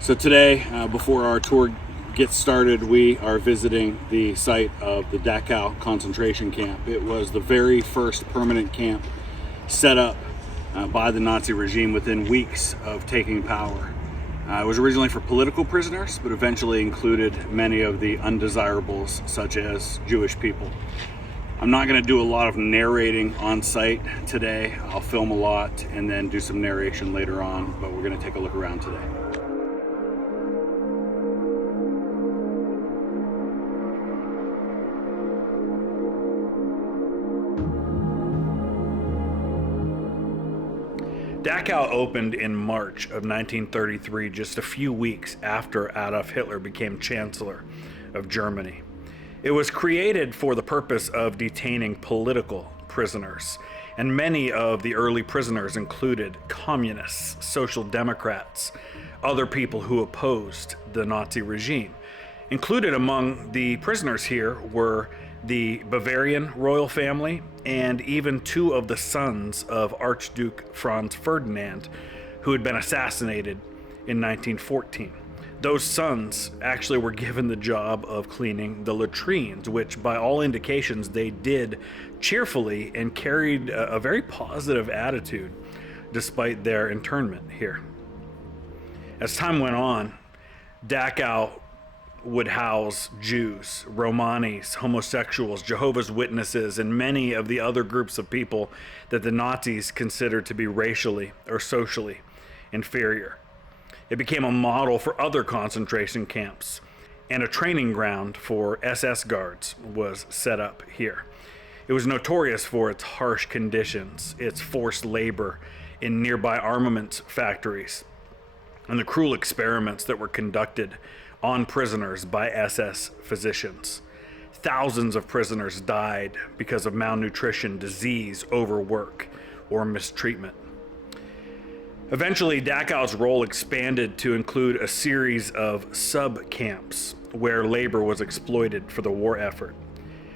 So today, before our tour gets started, we are visiting the site of the Dachau concentration camp. It was the very first permanent camp set up by the Nazi regime within weeks of taking power. It was originally for political prisoners, but eventually included many of the undesirables, such as Jewish people. I'm not going to do a lot of narrating on site today. I'll film a lot and then do some narration later on, but we're going to take a look around today. Dachau opened in March of 1933, just a few weeks after Adolf Hitler became Chancellor of Germany. It was created for the purpose of detaining political prisoners, and many of the early prisoners included communists, social democrats, other people who opposed the Nazi regime. Included among the prisoners here were the Bavarian royal family and even two of the sons of Archduke Franz Ferdinand, who had been assassinated in 1914. Those sons actually were given the job of cleaning the latrines, which by all indications they did cheerfully and carried a very positive attitude despite their internment here. As time went on, Dachau would house Jews, Romanis, homosexuals, Jehovah's Witnesses, and many of the other groups of people that the Nazis considered to be racially or socially inferior. It became a model for other concentration camps, and a training ground for SS guards was set up here. It was notorious for its harsh conditions, its forced labor in nearby armaments factories, and the cruel experiments that were conducted on prisoners by SS physicians. Thousands of prisoners died because of malnutrition, disease, overwork, or mistreatment. Eventually, Dachau's role expanded to include a series of sub-camps where labor was exploited for the war effort.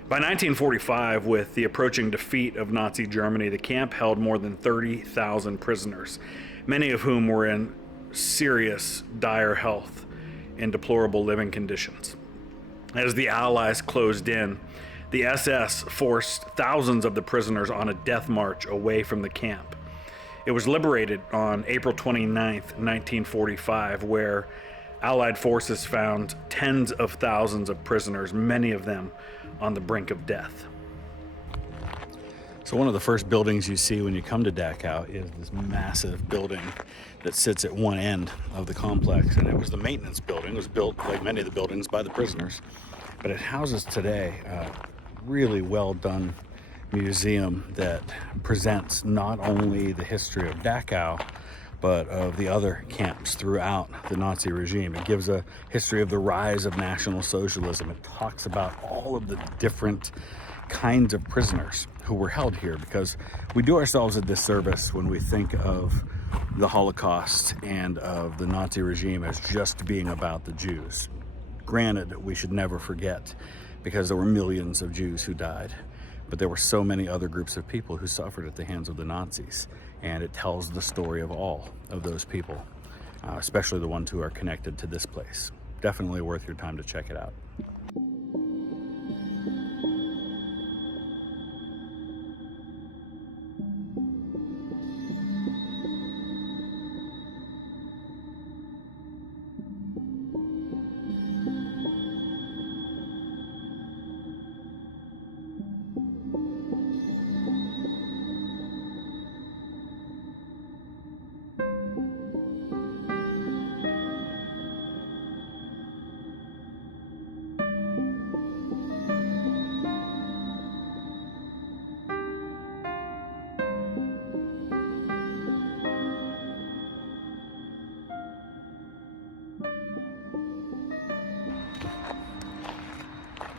By 1945, with the approaching defeat of Nazi Germany, the camp held more than 30,000 prisoners, many of whom were in serious, dire health and deplorable living conditions. As the Allies closed in, the SS forced thousands of the prisoners on a death march away from the camp. It was liberated on April 29th, 1945, where Allied forces found tens of thousands of prisoners, many of them on the brink of death. So one of the first buildings you see when you come to Dachau is this massive building that sits at one end of the complex, and it was the maintenance building. It was built, like many of the buildings, by the prisoners, but it houses today a really well done museum that presents not only the history of Dachau, but of the other camps throughout the Nazi regime. It gives a history of the rise of National Socialism. It talks about all of the different kinds of prisoners who were held here, because we do ourselves a disservice when we think of the Holocaust and of the Nazi regime as just being about the Jews. Granted, we should never forget, because there were millions of Jews who died, but there were so many other groups of people who suffered at the hands of the Nazis, and it tells the story of all of those people, especially the ones who are connected to this place. Definitely worth your time to check it out.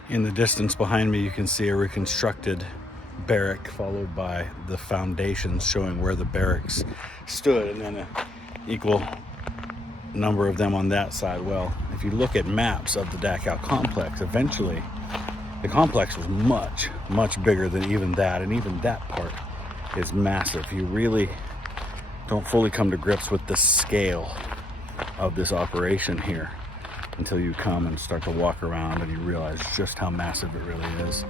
In the distance behind me, you can see a reconstructed barrack followed by the foundations showing where the barracks stood, and then an equal number of them on that side. Well, if you look at maps of the Dachau complex, eventually the complex was much, much bigger than even that, and even that part is massive. You really don't fully come to grips with the scale of this operation here until you come and start to walk around and you realize just how massive it really is.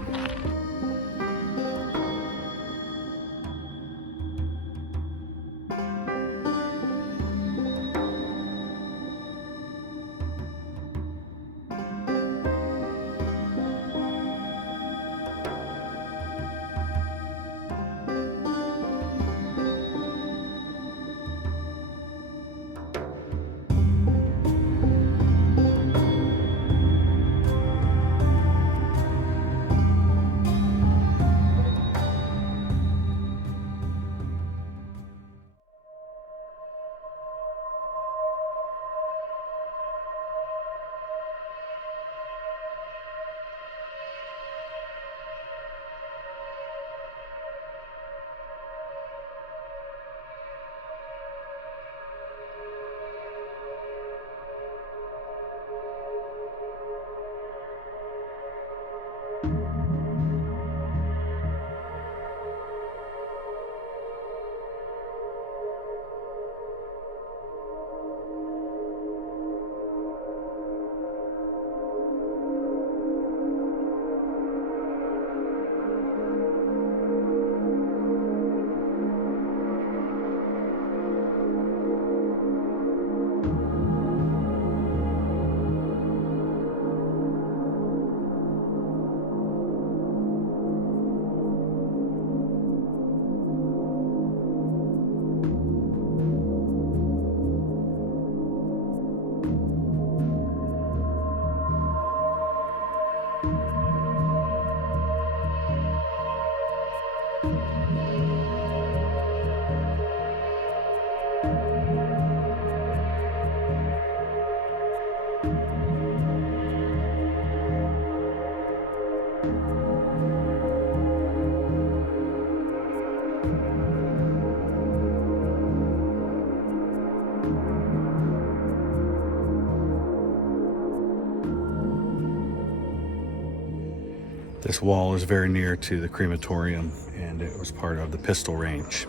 This wall is very near to the crematorium, and it was part of the pistol range.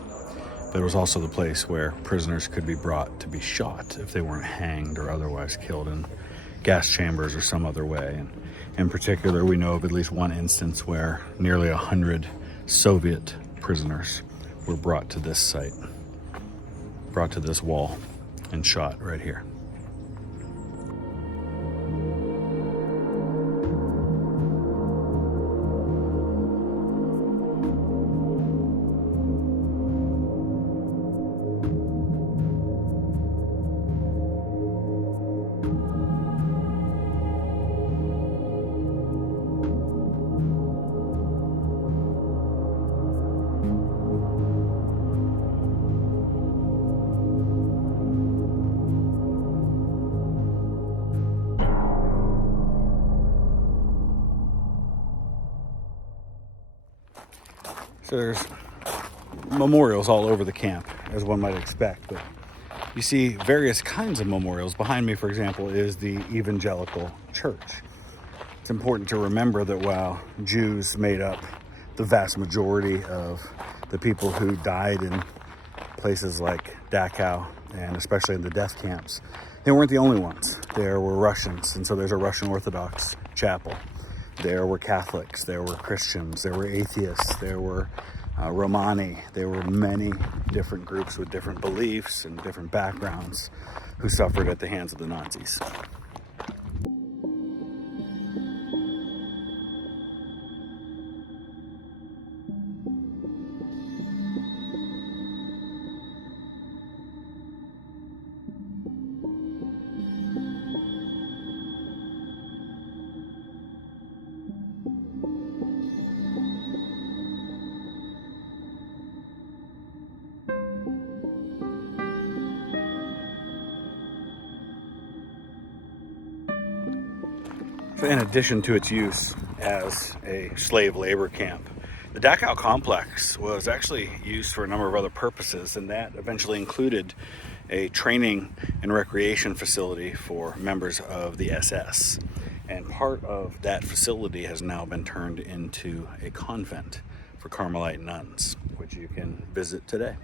But it was also the place where prisoners could be brought to be shot if they weren't hanged or otherwise killed in gas chambers or some other way. And in particular, we know of at least one instance where nearly 100 Soviet prisoners were brought to this site, brought to this wall, and shot right here. So there's memorials all over the camp, as one might expect, but you see various kinds of memorials. Behind me, for example, is the Evangelical Church. It's important to remember that while Jews made up the vast majority of the people who died in places like Dachau, and especially in the death camps, they weren't the only ones. There were Russians, and so there's a Russian Orthodox chapel. There were Catholics, there were Christians, there were atheists, there were Romani. There were many different groups with different beliefs and different backgrounds who suffered at the hands of the Nazis. In addition to its use as a slave labor camp, the Dachau complex was actually used for a number of other purposes, and that eventually included a training and recreation facility for members of the SS. And part of that facility has now been turned into a convent for Carmelite nuns, which you can visit today.